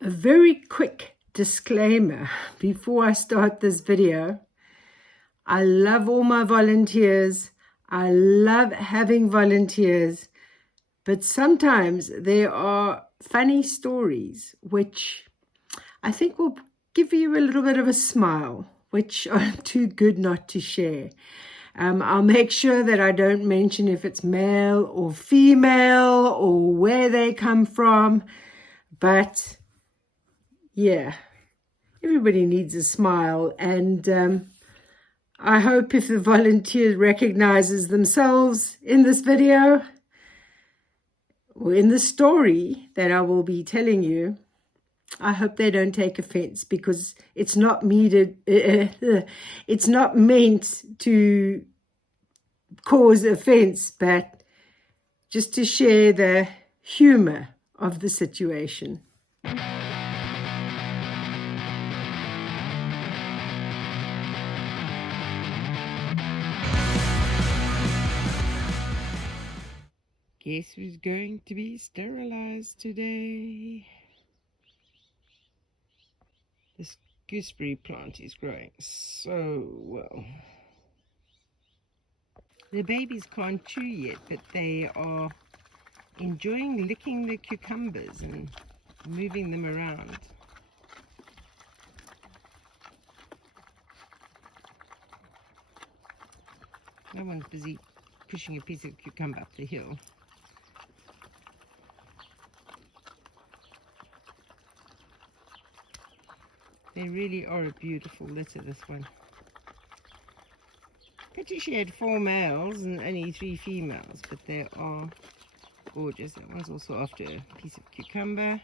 A very quick disclaimer before I start this video. I love all my volunteers. I love having volunteers, but sometimes there are funny stories which I think will give you a little bit of a smile, which are too good not to share. I'll make sure that I don't mention if it's male or female or where they come from, but yeah, everybody needs a smile, and I hope if the volunteer recognizes themselves in this video or in the story that I will be telling you, I hope they don't take offense, because it's not it's not meant to cause offense, but just to share the humor of the situation. Guess who's going to be sterilized today? This gooseberry plant is growing so well. The babies can't chew yet, but they are enjoying licking the cucumbers and moving them around. No one's busy pushing a piece of cucumber up the hill. They really are a beautiful litter, this one. Pity she had 4 males and only 3 females, but they are gorgeous. That one's also after a piece of cucumber.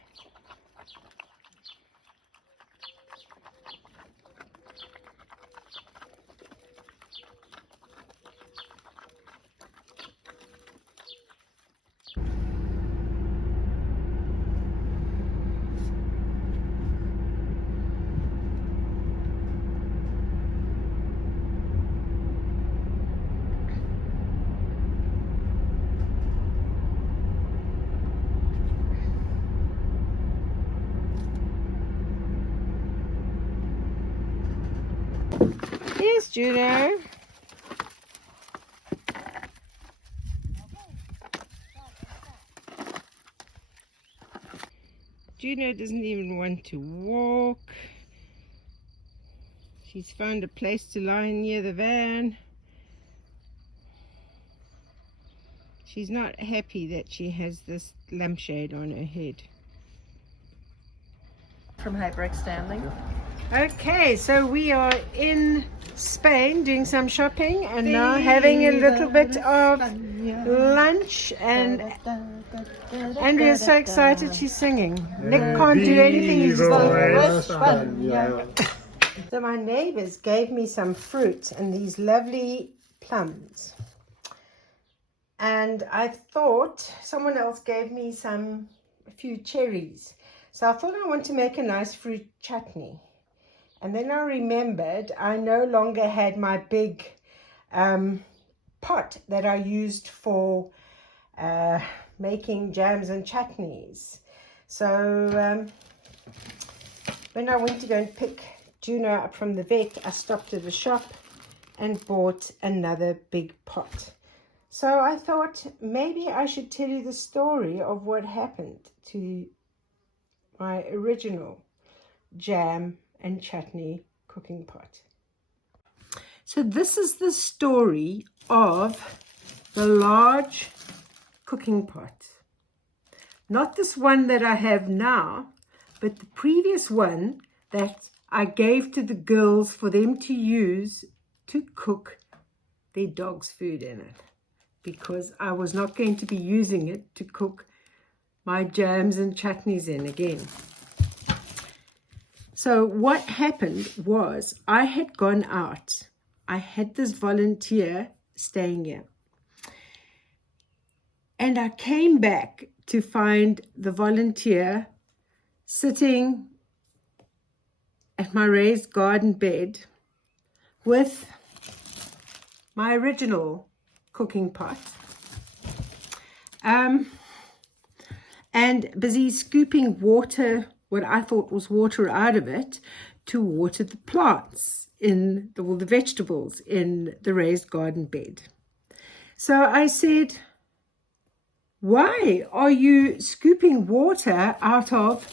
Yes, Juno. Juno doesn't even want to walk. She's found a place to lie near the van. She's not happy that she has this lampshade on her head. From Heybreak Stanley. Okay, so we are in Spain doing some shopping and now having a little bit of lunch, and Andrea's so excited she's singing. Nick can't do anything, he's just So my neighbors gave me some fruit and these lovely plums, and I thought someone else gave me a few cherries, so I thought I want to make a nice fruit chutney. And then I remembered I no longer had my big pot that I used for making jams and chutneys. So when I went to go and pick Juno up from the vet, I stopped at the shop and bought another big pot. So I thought maybe I should tell you the story of what happened to my original jam and chutney cooking pot. So this is the story of the large cooking pot. Not this one that I have now, but the previous one that I gave to the girls for them to use to cook their dog's food in it, because I was not going to be using it to cook my jams and chutneys in again. So what happened was I had gone out. I had this volunteer staying here. And I came back to find the volunteer sitting at my raised garden bed with my original cooking pot and busy scooping water what I thought was water out of it to water the plants in the vegetables in the raised garden bed. So I said, why are you scooping water out of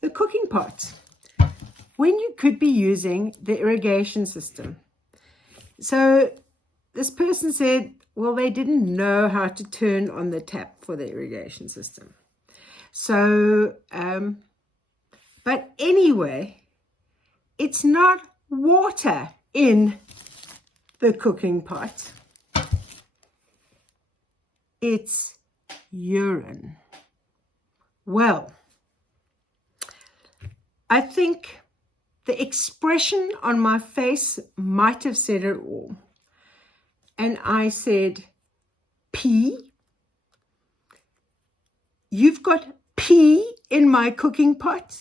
the cooking pot when you could be using the irrigation system? So this person said, well, they didn't know how to turn on the tap for the irrigation system. So, but anyway, it's not water in the cooking pot. It's urine. Well, I think the expression on my face might have said it all. And I said, pee? You've got pee in my cooking pot?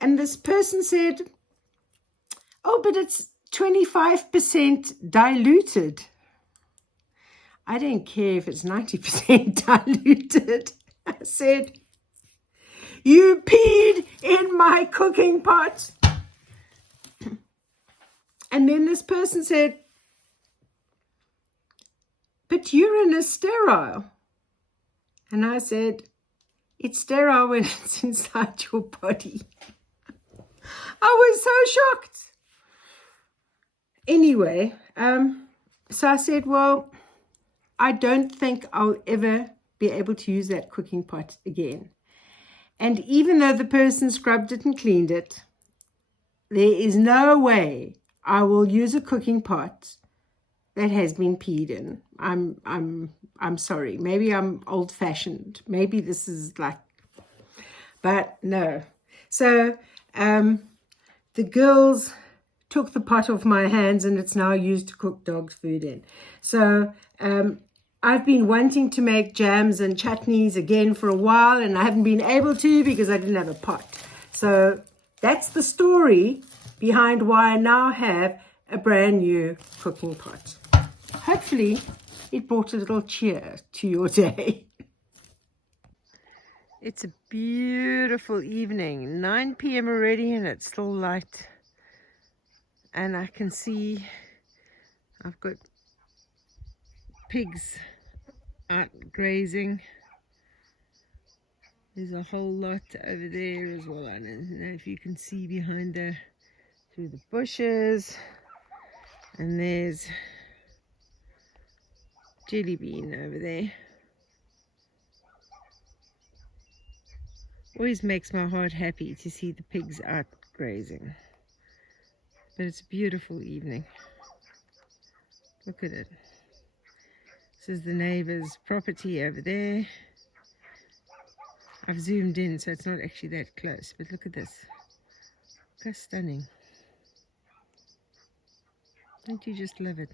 And this person said, oh, but it's 25% diluted. I don't care if it's 90% diluted. I said, you peed in my cooking pot. And then this person said, but urine is sterile. And I said, it's sterile when it's inside your body. I was so shocked. Anyway, so I said, well, I don't think I'll ever be able to use that cooking pot again. And even though the person scrubbed it and cleaned it, there is no way I will use a cooking pot that has been peed in. I'm sorry. Maybe I'm old-fashioned. Maybe this is like, but no. So the girls took the pot off my hands and it's now used to cook dog's food in. So I've been wanting to make jams and chutneys again for a while, and I haven't been able to because I didn't have a pot. So that's the story behind why I now have a brand new cooking pot. Hopefully it brought a little cheer to your day. It's a beautiful evening, 9 p.m. already, and it's still light. And I can see I've got pigs out grazing. There's a whole lot over there as well. I don't know if you can see behind there through the bushes. And there's Jelly Bean over there. Always makes my heart happy to see the pigs out grazing. But it's a beautiful evening. Look at it. This is the neighbor's property over there. I've zoomed in so it's not actually that close, but look at this. Look how stunning. Don't you just love it?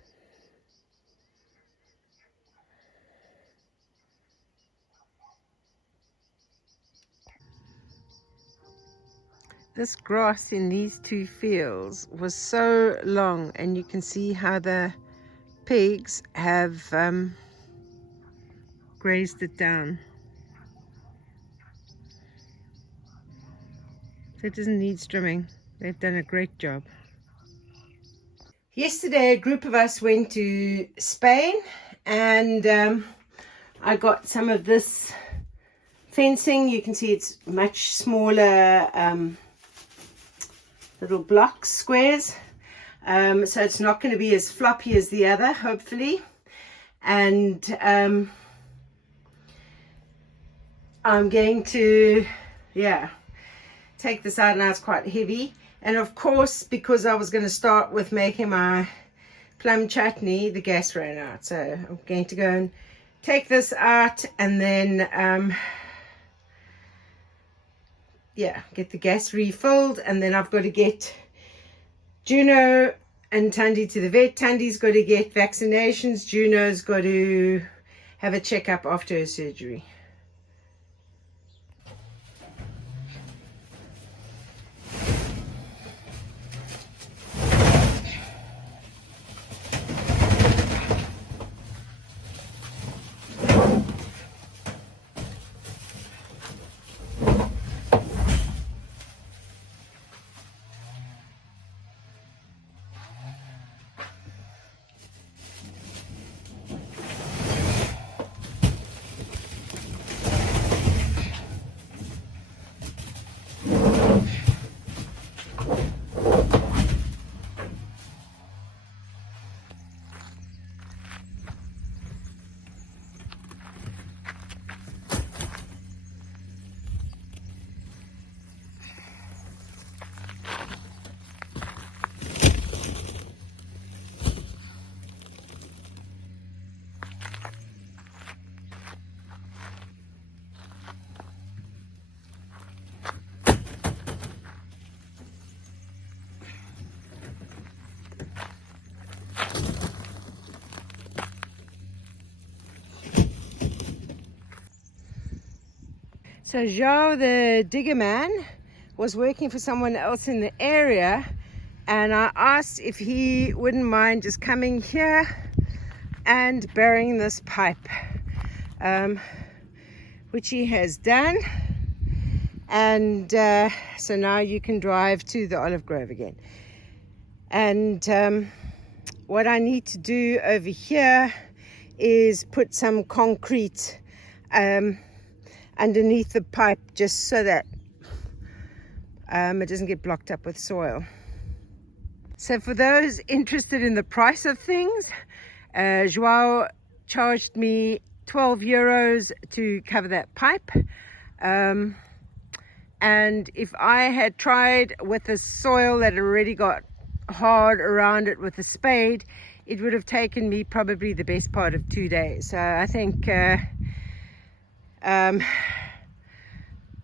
This grass in these two fields was so long, and you can see how the pigs have grazed it down. So it doesn't need trimming. They've done a great job. Yesterday a group of us went to Spain, and I got some of this fencing. You can see it's much smaller little blocks, squares. So it's not going to be as floppy as the other, hopefully. And I'm going to, take this out. Now it's quite heavy. And of course, because I was going to start with making my plum chutney, the gas ran out. So I'm going to go and take this out and then get the gas refilled, and then I've got to get Juno and Tandy to the vet. Tandy's got to get vaccinations. Juno's got to have a checkup after her surgery. So João, the digger man, was working for someone else in the area, and I asked if he wouldn't mind just coming here and burying this pipe, which he has done. And so now you can drive to the olive grove again. And what I need to do over here is put some concrete underneath the pipe, just so that it doesn't get blocked up with soil. So for those interested in the price of things, João charged me 12 euros to cover that pipe. And if I had tried with the soil that had already got hard around it with a spade, it would have taken me probably the best part of 2 days. So I think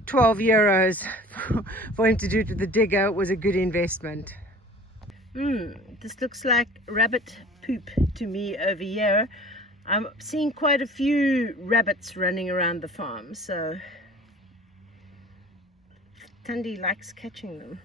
12 euros for him to do it with the digger was a good investment. This looks like rabbit poop to me over here. I'm seeing quite a few rabbits running around the farm, so Tandy likes catching them.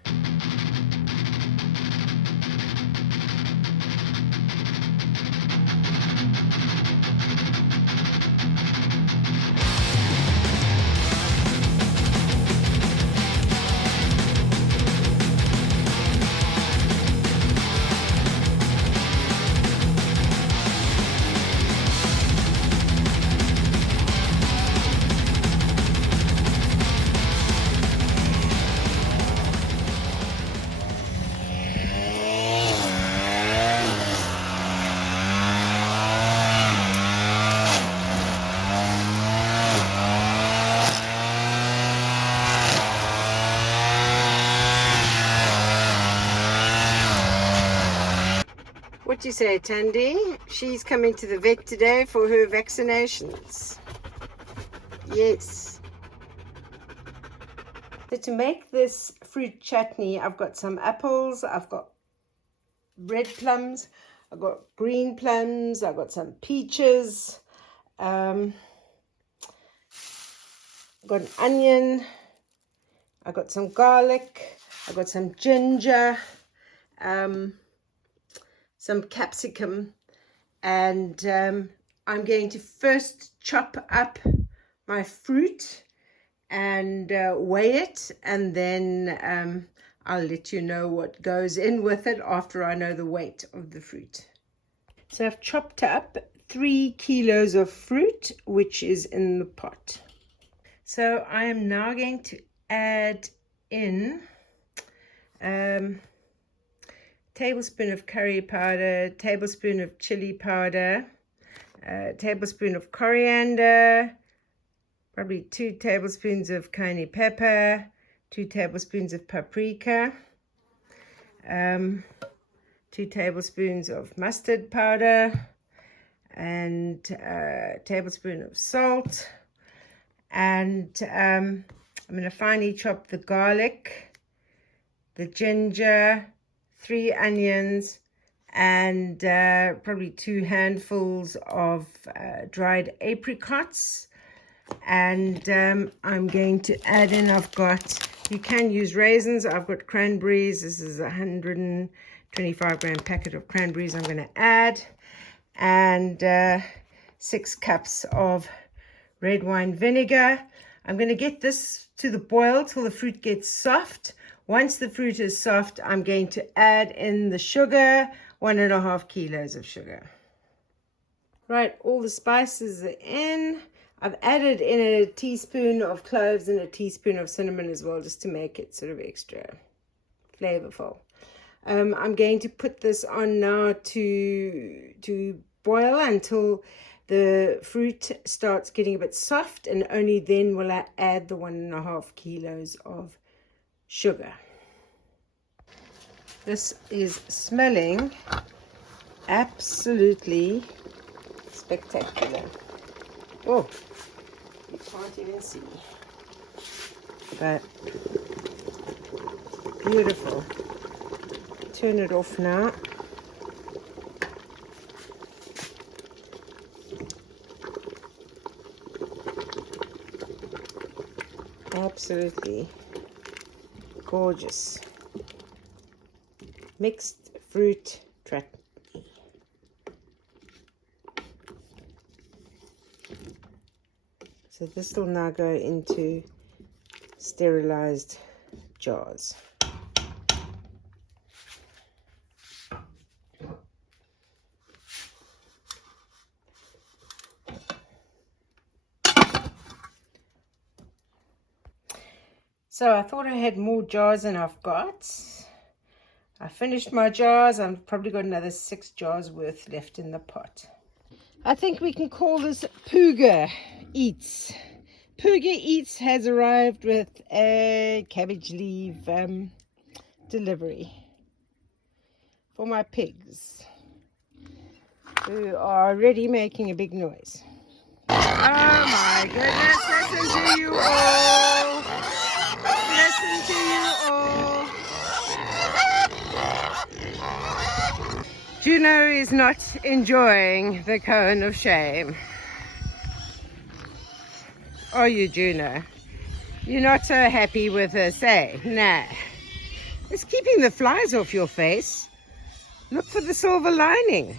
What do you say, Tandy? She's coming to the vet today for her vaccinations. Yes. So to make this fruit chutney, I've got some apples, I've got red plums, I've got green plums, I've got some peaches, I've got an onion, I've got some garlic, I've got some ginger, some capsicum, and I'm going to first chop up my fruit and weigh it, and then I'll let you know what goes in with it after I know the weight of the fruit. So I've chopped up 3 kilos of fruit, which is in the pot. So I am now going to add in tablespoon of curry powder, tablespoon of chili powder, tablespoon of coriander, probably 2 tablespoons of cayenne pepper, 2 tablespoons of paprika, 2 tablespoons of mustard powder, and a tablespoon of salt. And I'm going to finely chop the garlic, the ginger, 3 onions, and probably 2 handfuls of dried apricots. And I'm going to add in, you can use raisins, I've got cranberries. This is a 125 gram packet of cranberries I'm going to add, and 6 cups of red wine vinegar. I'm going to get this to the boil till the fruit gets soft. Once the fruit is soft, I'm going to add in the sugar, 1.5 kilos of sugar. Right, all the spices are in. I've added in a teaspoon of cloves and a teaspoon of cinnamon as well, just to make it sort of extra flavorful. I'm going to put this on now to boil until the fruit starts getting a bit soft, and only then will I add the 1.5 kilos of sugar. This is smelling absolutely spectacular. Oh, you can't even see, but beautiful. Turn it off now. Absolutely gorgeous. Mixed fruit chutney. So this will now go into sterilized jars. So I thought I had more jars than I've got. I finished my jars. I've probably got another 6 jars worth left in the pot. I think we can call this Pooga Eats. Pooga Eats has arrived with a cabbage leaf delivery for my pigs, who are already making a big noise. Oh my goodness, listen to you all. Listen to you all. Juno is not enjoying the cone of shame. Are you, Juno? You're not so happy with us, eh? Nah. It's keeping the flies off your face. Look for the silver lining.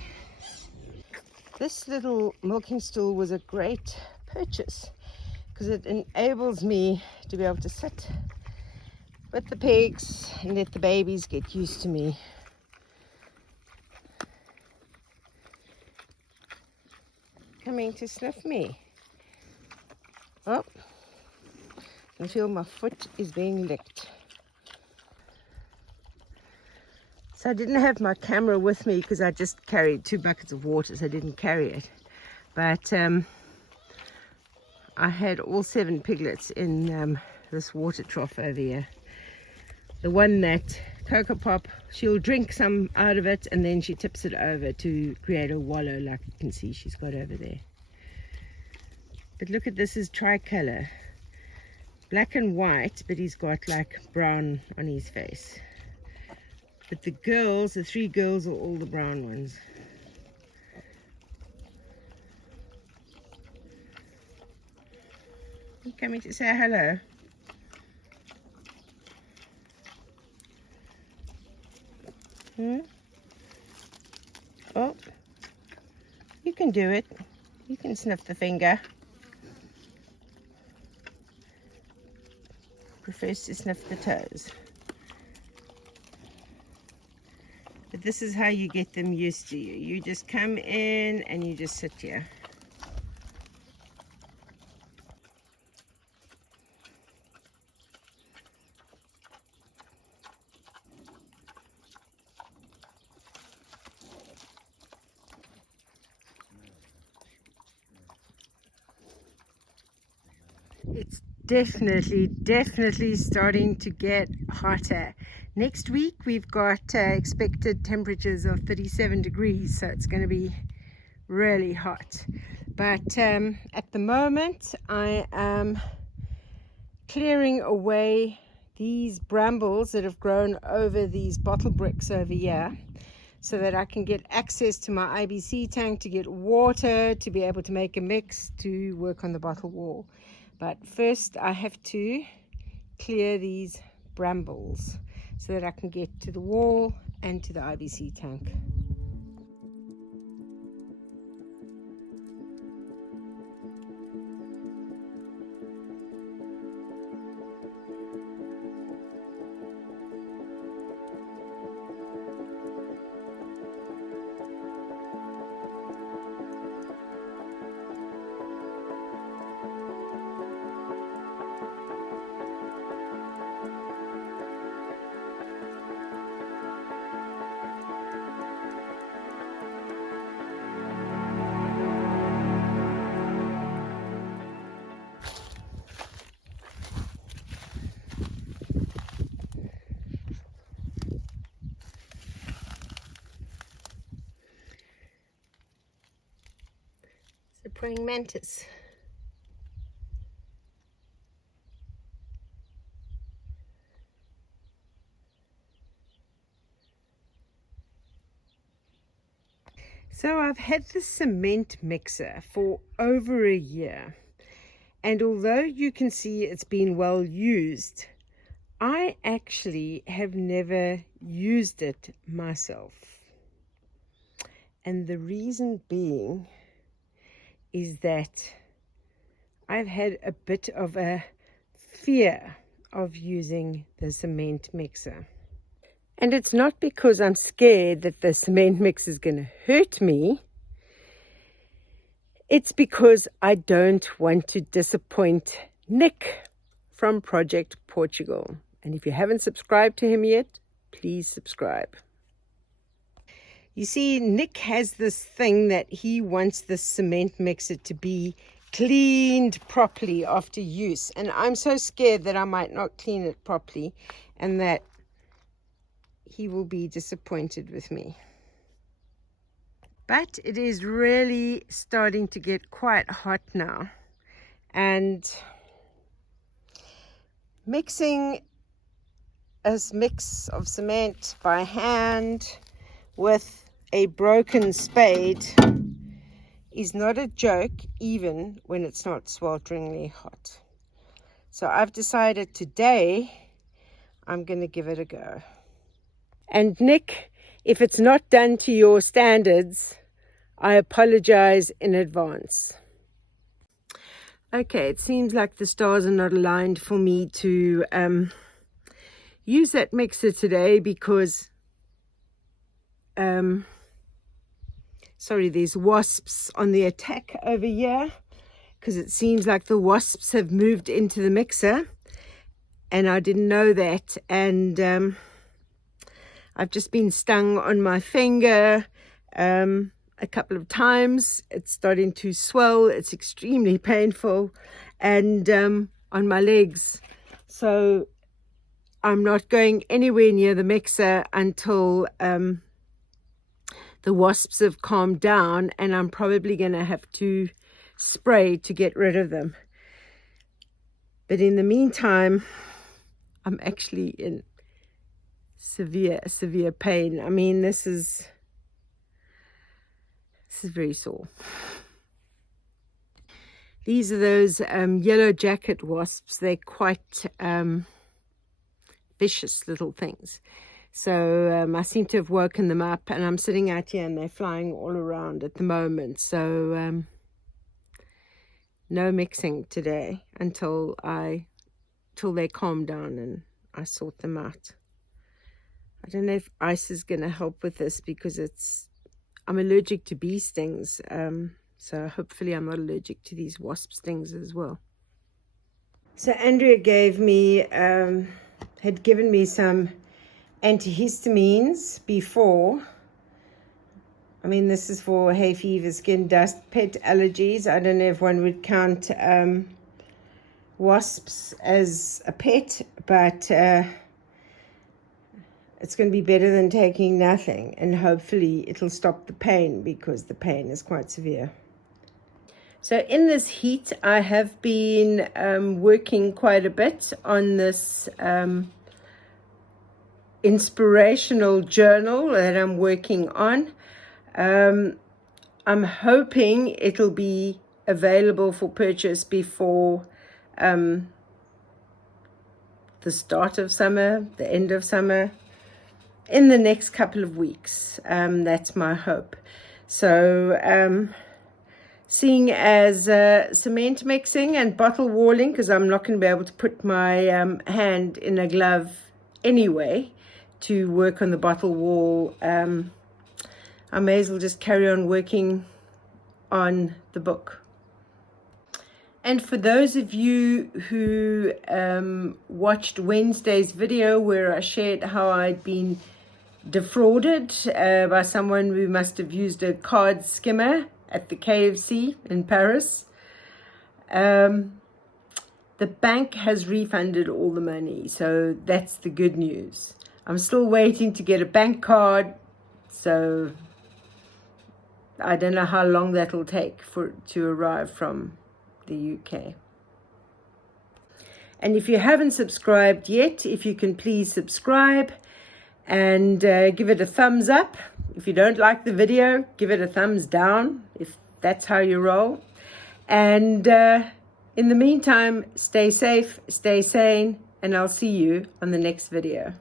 This little milking stool was a great purchase because it enables me to be able to sit with the pigs and let the babies get used to me. Coming to sniff me. Oh, I feel my foot is being licked. So I didn't have my camera with me because I just carried 2 buckets of water, so I didn't carry it. But I had all 7 piglets in this water trough over here. The one that Cocoa Pop, she'll drink some out of it and then she tips it over to create a wallow like you can see she's got over there. But look at this, is tricolor. Black and white, but he's got like brown on his face. But the girls, the 3 girls, are all the brown ones. You coming to say hello? Oh, you can do it. You can sniff the finger. Prefers to sniff the toes. But this is how you get them used to you. You just come in and you just sit here. It's definitely starting to get hotter. Next week we've got expected temperatures of 37 degrees, so it's going to be really hot. But at the moment I am clearing away these brambles that have grown over these bottle bricks over here, so that I can get access to my IBC tank to get water, to be able to make a mix, to work on the bottle wall. But first I have to clear these brambles so that I can get to the wall and to the IBC tank. The praying mantis. So I've had the cement mixer for over a year, And although you can see it's been well used, I actually have never used it myself. And the reason being is that I've had a bit of a fear of using the cement mixer. And it's not because I'm scared that the cement mixer is going to hurt me. It's because I don't want to disappoint Nick from Project Portugal. And if you haven't subscribed to him yet, please subscribe. You see, Nick has this thing that he wants the cement mixer to be cleaned properly after use. And I'm so scared that I might not clean it properly and that he will be disappointed with me. But it is really starting to get quite hot now. And mixing a mix of cement by hand with a broken spade is not a joke, even when it's not swelteringly hot. So I've decided today I'm going to give it a go. And Nick, if it's not done to your standards, I apologize in advance. Okay, it seems like the stars are not aligned for me to use that mixer today because there's wasps on the attack over here, because it seems like the wasps have moved into the mixer and I didn't know that. And I've just been stung on my finger a couple of times. It's starting to swell. It's extremely painful. And on my legs. So I'm not going anywhere near the mixer until the wasps have calmed down, and I'm probably going to have to spray to get rid of them. But in the meantime, I'm actually in severe pain. I mean, this is very sore. These are those yellow jacket wasps. They're quite vicious little things. So I seem to have woken them up, and I'm sitting out here and they're flying all around at the moment. So no mixing today until they calm down and I sort them out. I don't know if ice is going to help with this because I'm allergic to bee stings. So hopefully I'm not allergic to these wasp stings as well. So Andrea had given me some antihistamines before. I mean, this is for hay fever, skin dust, pet allergies. I don't know if one would count wasps as a pet, but it's going to be better than taking nothing, and hopefully it'll stop the pain because the pain is quite severe. So in this heat, I have been working quite a bit on this inspirational journal that I'm working on. I'm hoping it'll be available for purchase before the start of summer, the end of summer, in the next couple of weeks. That's my hope. So seeing as cement mixing and bottle walling, because I'm not going to be able to put my hand in a glove anyway to work on the bottle wall, I may as well just carry on working on the book. And for those of you who watched Wednesday's video where I shared how I'd been defrauded by someone who must have used a card skimmer at the KFC in Paris, the bank has refunded all the money, so that's the good news. I'm still waiting to get a bank card, so I don't know how long that will take to arrive from the UK. And if you haven't subscribed yet, if you can please subscribe and give it a thumbs up. If you don't like the video, give it a thumbs down, if that's how you roll. And In the meantime, stay safe, stay sane, and I'll see you on the next video.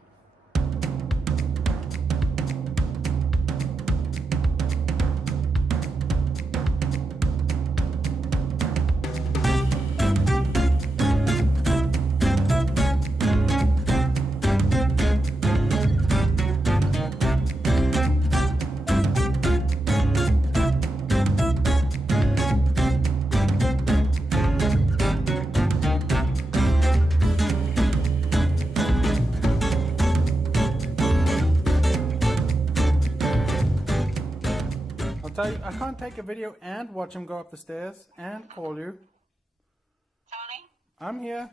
I can't take a video and watch him go up the stairs and call you. Tony? I'm here.